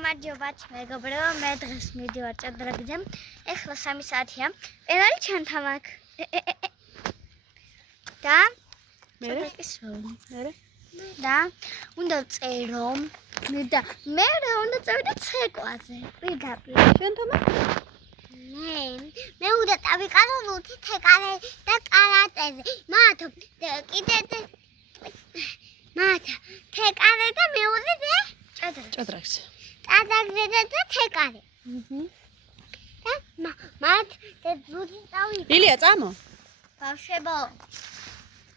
გამარჯობა მეგობრებო, მე დღეს მივდივარ ჭადრაგზე. ეხლა 3 საათია. პენალი ჩანთავაკ. და მე და უნდა წერო და მე უნდა წევიდე ცეკვაზე. პირდაპირ. შენ თომა? მე უნდა დავიკარო რუთი თეკარე და კარატეზე. მათ კიდე მათ თეკარე და მეორე ჭადრაგზე. ჭადრაგზე და თეკარე. და მათ რუთი წავი. ილია წამო. ბავშვებო.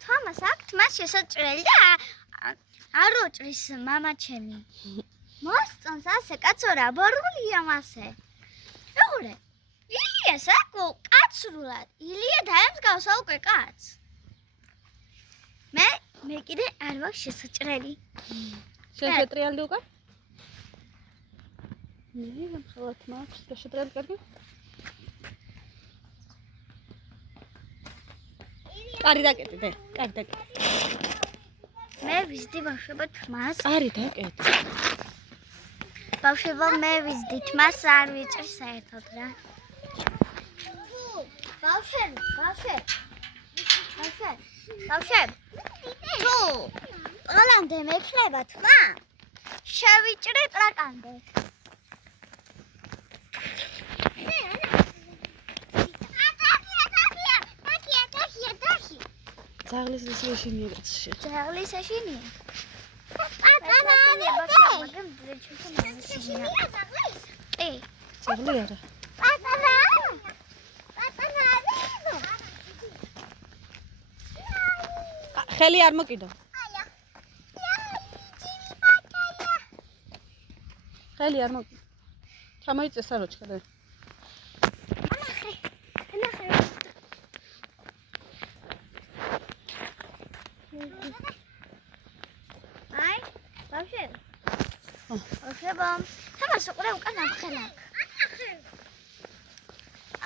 თომას აქვთ მას შესაჭრელი და არ უჭრის მამა ჩემი. მოსწონს ასე კაცორა ბორგულია მასე. როგორ? ილიას აკო კაცრულად. ილია დაემსგავსა უკვე კაცს. მე კიდე არ ვარ შესაჭრელი. შენ შეტრიალდი უკვე? მე გამხელათ მაქვს და შეტრიალდი კარგი? კარი დაკეტე, კარი დაკეტე. მე ვიზდი ბავშვებო თმას. კარი დაკეტე. ბავშვებო მე ვიზდი თმას არ ვიჭრის საერთოდ რა. ბავშვები. თუ ყველამდე მექნება თმა, შევიჭრე ტრაკამდე. ძაღლის ეშინია კაცში. ძაღლის ეშინია. ძაღლი არა. ხელი არ მოკიდო. ხელი არ მოკიდო. ჩამოიწე საროჩქა და. აი, ბავშვები. ბავშვებო, თამას უყურე უკან ამხელაკ.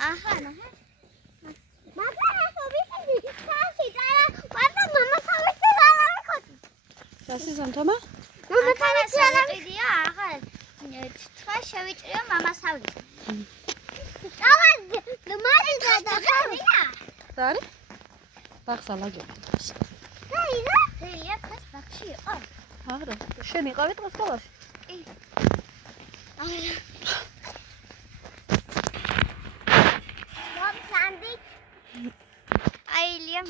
აჰა, ნახე. სასიზან თომა? მამა თავიდია, ახლა თქვა შევიჭრიო მამასავი. მარი გადახავია. დარი? ბახსა ლაგები. გაინა? დელია დღეს ბახში იყო. არა, შენ იყავი დღეს სკოლაში? კი. არა. მომსანდი. აილია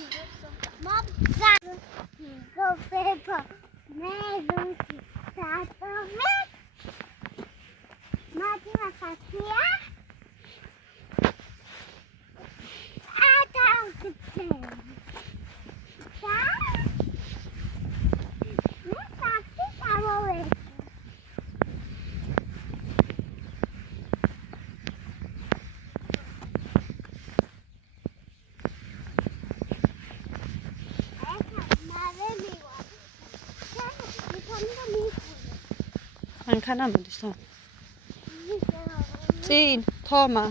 მომსანდი. გოფეფა. მე ვუჩი სატომე. მათიმა ხასია. ატაუცე. მანქანა მოდის თო. წინ თომა.